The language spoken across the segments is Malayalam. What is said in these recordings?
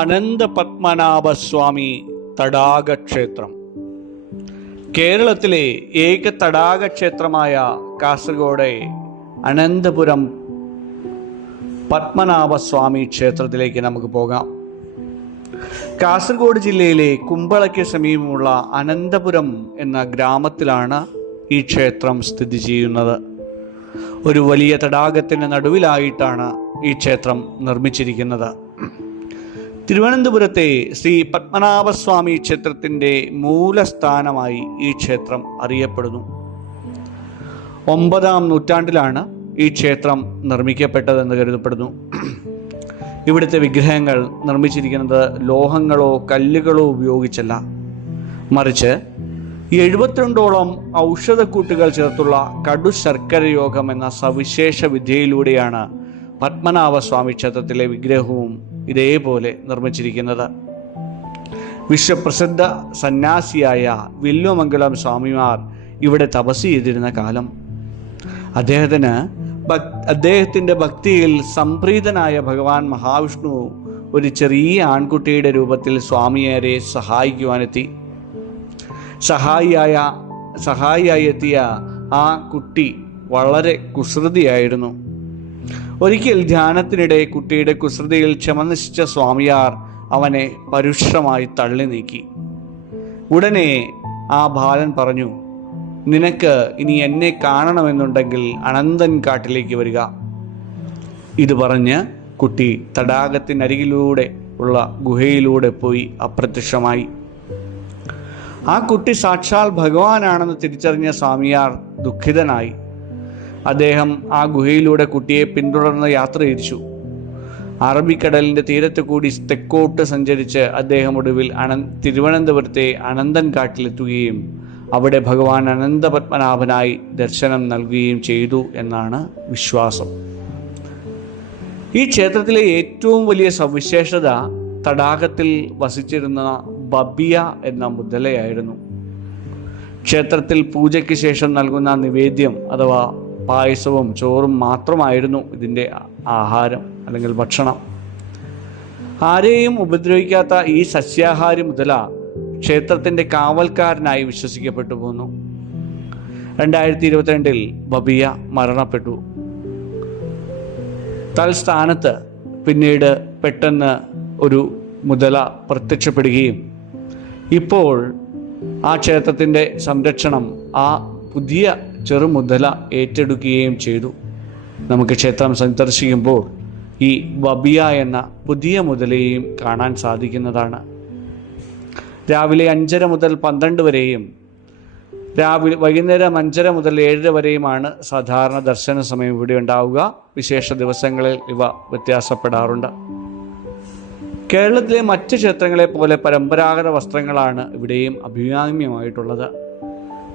അനന്തപത്മനാഭസ്വാമി തടാകക്ഷേത്രം. കേരളത്തിലെ ഏക തടാകക്ഷേത്രമായ കാസർഗോഡ് അനന്തപുരം പത്മനാഭസ്വാമി ക്ഷേത്രത്തിലേക്ക് നമുക്ക് പോകാം. കാസർഗോഡ് ജില്ലയിലെ കുമ്പളയ്ക്ക് സമീപമുള്ള അനന്തപുരം എന്ന ഗ്രാമത്തിലാണ് ഈ ക്ഷേത്രം സ്ഥിതി ചെയ്യുന്നത്. ഒരു വലിയ തടാകത്തിന് നടുവിലായിട്ടാണ് ഈ ക്ഷേത്രം നിർമ്മിച്ചിരിക്കുന്നത്. തിരുവനന്തപുരത്തെ ശ്രീ പത്മനാഭസ്വാമി ക്ഷേത്രത്തിൻ്റെ മൂലസ്ഥാനമായി ഈ ക്ഷേത്രം അറിയപ്പെടുന്നു. 9-ാം നൂറ്റാണ്ടിലാണ് ഈ ക്ഷേത്രം നിർമ്മിക്കപ്പെട്ടതെന്ന് കരുതപ്പെടുന്നു. ഇവിടുത്തെ വിഗ്രഹങ്ങൾ നിർമ്മിച്ചിരിക്കുന്നത് ലോഹങ്ങളോ കല്ലുകളോ ഉപയോഗിച്ചല്ല, മറിച്ച് 72ഓളം ഔഷധക്കൂട്ടുകൾ ചേർത്തുള്ള കടു ശർക്കര യോഗം എന്ന സവിശേഷ വിദ്യയിലൂടെയാണ് പത്മനാഭസ്വാമി ക്ഷേത്രത്തിലെ വിഗ്രഹവും ഇതേപോലെ നിർമ്മിച്ചിരിക്കുന്നത്. വിശ്വപ്രസിദ്ധ സന്യാസിയായ വില്വമംഗലം സ്വാമിമാർ ഇവിടെ തപസ് ചെയ്തിരുന്ന കാലം. അദ്ദേഹത്തിൻ്റെ ഭക്തിയിൽ സംപ്രീതനായ ഭഗവാൻ മഹാവിഷ്ണു ഒരു ചെറിയ ആൺകുട്ടിയുടെ രൂപത്തിൽ സ്വാമിയാരെ സഹായിക്കുവാനെത്തി. സഹായിയായി എത്തിയ ആ കുട്ടി വളരെ കുസൃതിയായിരുന്നു. ഒരിക്കൽ ധ്യാനത്തിനിടെ കുട്ടിയുടെ കുസൃതിയിൽ ക്ഷമനശിച്ച സ്വാമിയാർ അവനെ പരുഷമായി തള്ളി നീക്കി. ഉടനെ ആ ബാലൻ പറഞ്ഞു, "നിനക്ക് ഇനി എന്നെ കാണണമെന്നുണ്ടെങ്കിൽ അനന്തൻ കാട്ടിലേക്ക് വരിക." ഇത് പറഞ്ഞ് കുട്ടി തടാകത്തിനരികിലൂടെ ഉള്ള ഗുഹയിലൂടെ പോയി അപ്രത്യക്ഷമായി. ആ കുട്ടി സാക്ഷാൽ ഭഗവാനാണെന്ന് തിരിച്ചറിഞ്ഞ സ്വാമിയാർ ദുഃഖിതനായി. അദ്ദേഹം ആ ഗുഹയിലൂടെ കുട്ടിയെ പിന്തുടർന്ന് യാത്ര തിരിച്ചു. അറബിക്കടലിൻ്റെ തീരത്ത് കൂടി തെക്കോട്ട് സഞ്ചരിച്ച് അദ്ദേഹം ഒടുവിൽ തിരുവനന്തപുരത്തെ അനന്തൻ കാട്ടിലെത്തുകയും അവിടെ ഭഗവാൻ അനന്തപത്മനാഭനായി ദർശനം നൽകുകയും ചെയ്തു എന്നാണ് വിശ്വാസം. ഈ ക്ഷേത്രത്തിലെ ഏറ്റവും വലിയ സവിശേഷത തടാകത്തിൽ വസിച്ചിരുന്ന ബബിയ എന്ന മുതലയായിരുന്നു. ക്ഷേത്രത്തിൽ പൂജയ്ക്ക് ശേഷം നൽകുന്ന നിവേദ്യം അഥവാ പായസവും ചോറും മാത്രമായിരുന്നു ഇതിൻ്റെ ആഹാരം അല്ലെങ്കിൽ ഭക്ഷണം. ആരെയും ഉപദ്രവിക്കാത്ത ഈ സസ്യാഹാരി മുതല ക്ഷേത്രത്തിൻ്റെ കാവൽക്കാരനായി വിശ്വസിക്കപ്പെട്ടു പോന്നു. 2022 ബബിയ മരണപ്പെട്ടു. തൽസ്ഥാനത്ത് പിന്നീട് പെട്ടെന്ന് ഒരു മുതല പ്രത്യക്ഷപ്പെടുകയും ഇപ്പോൾ ആ ക്ഷേത്രത്തിൻ്റെ സംരക്ഷണം ആ പുതിയ ചെറുമുതല ഏറ്റെടുക്കുകയും ചെയ്തു. നമുക്ക് ക്ഷേത്രം സന്ദർശിക്കുമ്പോൾ ഈ ബബിയ എന്ന പുതിയ മുതലയെയും കാണാൻ സാധിക്കുന്നതാണ്. രാവിലെ 5:30 മുതൽ 12 വരെയും വൈകുന്നേരം 5:30 മുതൽ 7 വരെയുമാണ് സാധാരണ ദർശന സമയം ഇവിടെ ഉണ്ടാവുക. വിശേഷ ദിവസങ്ങളിൽ ഇവ വ്യത്യാസപ്പെടാറുണ്ട്. കേരളത്തിലെ മറ്റ് ക്ഷേത്രങ്ങളെ പോലെ പരമ്പരാഗത വസ്ത്രങ്ങളാണ് ഇവിടെയും അഭികാമ്യമായിട്ടുള്ളത്.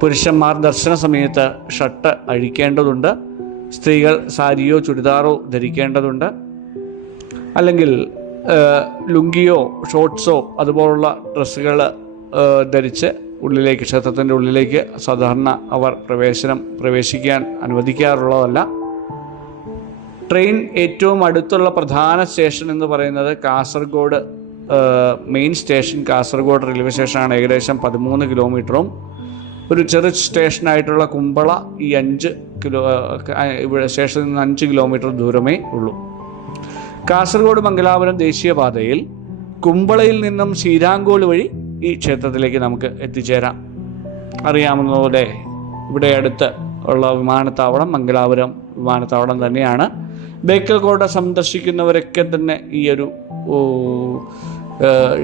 പുരുഷന്മാർ ദർശന സമയത്ത് ഷർട്ട് അഴിക്കേണ്ടതുണ്ട്. സ്ത്രീകൾ സാരിയോ ചുരിദാറോ ധരിക്കേണ്ടതുണ്ട്. അല്ലെങ്കിൽ ലുങ്കിയോ ഷോർട്ട്സോ അതുപോലുള്ള ഡ്രസ്സുകൾ ധരിച്ച് ക്ഷേത്രത്തിൻ്റെ ഉള്ളിലേക്ക് സാധാരണ അവർ പ്രവേശിക്കാൻ അനുവദിക്കാറുള്ളതല്ല. ട്രെയിൻ ഏറ്റവും അടുത്തുള്ള പ്രധാന സ്റ്റേഷൻ എന്ന് പറയുന്നത് Kasaragod main station Kasaragod railway സ്റ്റേഷനാണ്. ഏകദേശം 13 കിലോമീറ്ററും ഒരു ചെറു സ്റ്റേഷനായിട്ടുള്ള കുമ്പള ഈ 5 ഇവിടെ സ്റ്റേഷനിൽ നിന്ന് 5 കിലോമീറ്റർ ദൂരമേ ഉള്ളൂ. കാസർഗോഡ് മംഗലാപുരം ദേശീയപാതയിൽ കുമ്പളയിൽ നിന്നും ശ്രീരാങ്കോൾ വഴി ഈ ക്ഷേത്രത്തിലേക്ക് നമുക്ക് എത്തിച്ചേരാം. അറിയാവുന്നതുപോലെ ഇവിടെ അടുത്ത് ഉള്ള വിമാനത്താവളം മംഗലാപുരം വിമാനത്താവളം തന്നെയാണ്. ബേക്കൽ കോട്ട സന്ദർശിക്കുന്നവരൊക്കെ തന്നെ ഈ ഒരു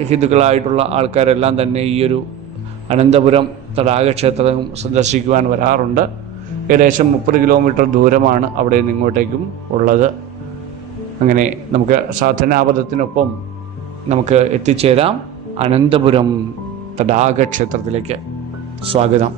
ഹിന്ദുക്കളായിട്ടുള്ള ആൾക്കാരെല്ലാം തന്നെ ഈ ഒരു അനന്തപുരം തടാകക്ഷേത്രം സന്ദർശിക്കുവാൻ വരാറുണ്ട്. ഏകദേശം 30 കിലോമീറ്റർ ദൂരമാണ് അവിടെ നിന്ന് ഇങ്ങോട്ടേക്കും ഉള്ളത്. അങ്ങനെ നമുക്ക് സാധനാപഥത്തിനൊപ്പം നമുക്ക് എത്തിച്ചേരാം അനന്തപുരം തടാകക്ഷേത്രത്തിലേക്ക്. സ്വാഗതം.